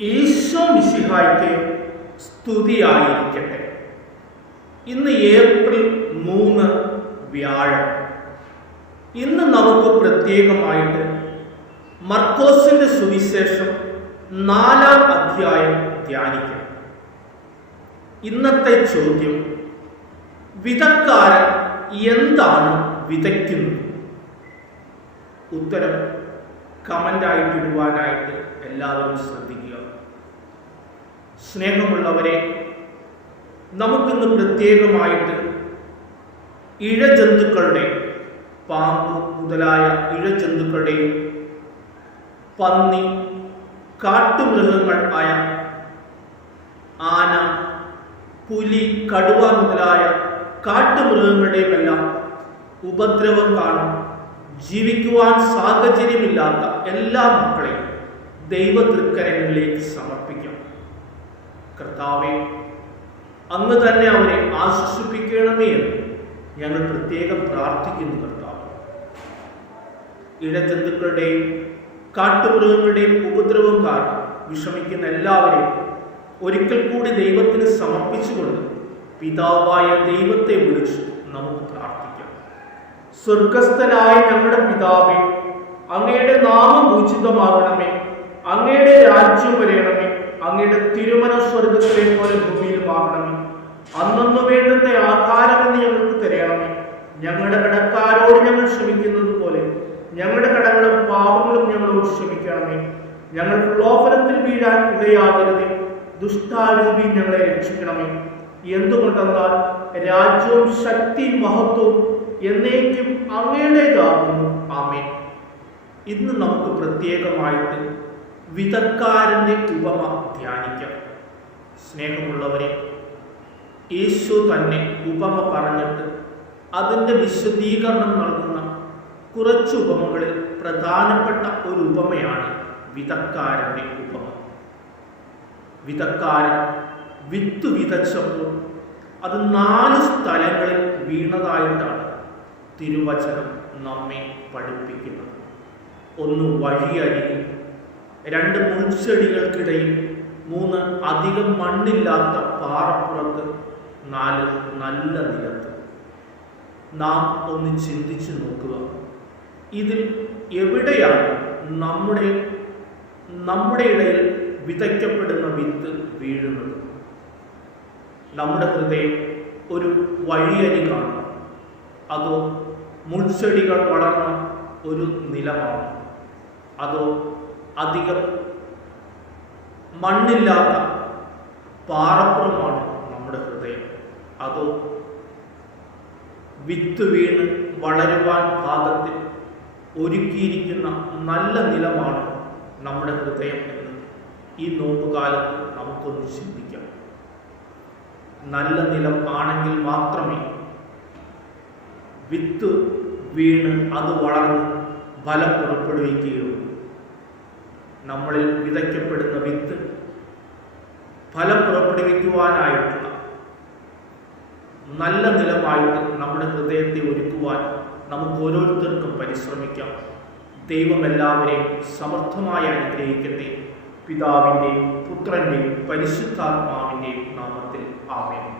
ഈശോ മിശിഹായ്ക്ക് സ്തുതിയായിരിക്കട്ടെ. ഇന്ന് ഏപ്രിൽ മൂന്ന് വ്യാഴം. ഇന്ന് നമുക്ക് പ്രത്യേകമായിട്ട് മർക്കോസിന്റെ സുവിശേഷം നാലാം അധ്യായം ധ്യാനിക്കാം. ഇന്നത്തെ ചോദ്യം വിതക്കാരൻ എന്താണ് വിതയ്ക്കുന്നത്? ഉത്തരം കമന്റായിട്ട് ഇടുവാനായിട്ട് എല്ലാവരും ശ്രദ്ധിക്കുക. സ്നേഹമുള്ളവരെ നമുക്കിന്ന് പ്രത്യേകമായിട്ട് ഇഴജന്തുക്കളുടെ പാമ്പ് മുതലായ ഇഴജന്തുക്കളുടെയും പന്നി കാട്ടുമൃഗങ്ങൾ ആയ ആന പുലി കടുവ മുതലായ കാട്ടുമൃഗങ്ങളുടെയുമെല്ലാം ഉപദ്രവം കാണും. ജീവിക്കുവാൻ സാഹചര്യമില്ലാത്ത എല്ലാ മക്കളെയും ദൈവ തൃക്കരങ്ങളിലേക്ക് സമർപ്പിക്കാം. കർത്താവെ അങ്ങ് തന്നെ അവരെ ആശ്വസിപ്പിക്കണമേ എന്ന് ഞങ്ങൾ പ്രത്യേകം പ്രാർത്ഥിക്കുന്നു കർത്താവ്. ഇഴജന്തുക്കളുടെയും കാട്ടുമൃഗങ്ങളുടെയും ഉപദ്രവം കാരണം വിഷമിക്കുന്ന എല്ലാവരെയും ഒരിക്കൽ കൂടി ദൈവത്തിന് സമർപ്പിച്ചുകൊണ്ട് പിതാവായ ദൈവത്തെ വിളിച്ച് നമുക്ക് പ്രാർത്ഥിക്കാം. സ്വർഗസ്ഥനായ ഞങ്ങളുടെ പിതാവേ ഉചിതമാകണമേ അങ്ങയുടെ രാജ്യം വരയണമേ അങ്ങയുടെ തിരുമന സ്വർഗത്തിലെ പോലെ ഭൂമിയിലുമാകണമേ. അന്നു വേണ്ടുന്ന ആഹാരമെന്ന് ഞങ്ങൾക്ക് തരയണമേ ഞങ്ങളുടെ കടക്കാരോട് ഞങ്ങൾ ക്ഷമിക്കുന്നത് പോലെ ഞങ്ങളുടെ കടകളും പാപങ്ങളും ഞങ്ങളോട് ക്ഷമിക്കണമേ. ഞങ്ങൾ പ്രലോഭനത്തിൽ വീഴാൻ ഇടയാകരുതേ. ദുഷ്ടാരൂപി ഞങ്ങളെ രക്ഷിക്കണമേ. എന്തുകൊണ്ടെന്നാൽ രാജ്യവും ശക്തിയും മഹത്വവും എന്നേക്കും അങ്ങയുടേതാകുന്നു. ആമേ ഇന്ന് നമുക്ക് പ്രത്യേകമായിട്ട് വിതക്കാരന്റെ ഉപമ ധ്യാനിക്കാം. സ്നേഹമുള്ളവരെ യേശു തന്നെ ഉപമ പറഞ്ഞിട്ട് അതിന്റെ വിശദീകരണം നൽകുന്ന കുറച്ച് ഉപമകളിൽ പ്രധാനപ്പെട്ട ഒരു ഉപമയാണ് വിതക്കാരന്റെ ഉപമ. വിതക്കാരൻ വിത്ത് വിതച്ചപ്പോൾ അത് നാല് സ്ഥലങ്ങളിൽ വീണതായിട്ടാണ് തിരുവചനം നമ്മെ പഠിപ്പിക്കുന്നത്. ഒന്ന് വഴിയരികിൽ രണ്ട് മുൾച്ചെടികൾക്കിടയിൽ മൂന്ന് അധികം മണ്ണില്ലാത്ത പാറപ്പുറത്ത് നാല് നല്ല നിലത്ത്. നാം ഒന്ന് ചിന്തിച്ചു നോക്കുക. ഇതിൽ എവിടെയാണ് നമ്മുടെ നമ്മുടെ ഇടയിൽ വിതയ്ക്കപ്പെടുന്ന വിത്ത് വീഴുന്നത്? നമ്മുടെ ഹൃദയം ഒരു വഴിയരി കാണും. അതോ മുൾച്ചെടികൾ വളർന്ന ഒരു നിലമാണ്? അതോ അധികം മണ്ണില്ലാത്ത പാറപ്പുറമാണ് നമ്മുടെ ഹൃദയം. അതോ വിത്ത് വീണ് വളരുവാൻ പാകത്തിൽ ഒരുക്കിയിരിക്കുന്ന നല്ല നിലമാണ് നമ്മുടെ ഹൃദയം എന്ന് ഈ നോമ്പുകാലത്ത് നമുക്കൊന്ന് ചിന്തിക്കാം. നല്ല നിലം ആണെങ്കിൽ മാത്രമേ വിത്ത് വീണ് അത് വളർന്ന് ഫലം പുറപ്പെടുവിക്കുകയുള്ളൂ. നമ്മളിൽ വിതയ്ക്കപ്പെടുന്ന വിത്ത് ഫലം പുറപ്പെടുവിക്കുവാനായിട്ടുള്ള നല്ല നിലമായിട്ട് നമ്മുടെ ഹൃദയത്തെ ഒരുക്കുവാൻ നമുക്ക് ഓരോരുത്തർക്കും പരിശ്രമിക്കാം. ദൈവം എല്ലാവരെയും സമർത്ഥമായി അനുഗ്രഹിക്കട്ടെ. പിതാവിന്റെയും പുത്രന്റെയും പരിശുദ്ധാത്മാവിന്റെയും നാമത്തിൽ ആമേൻ.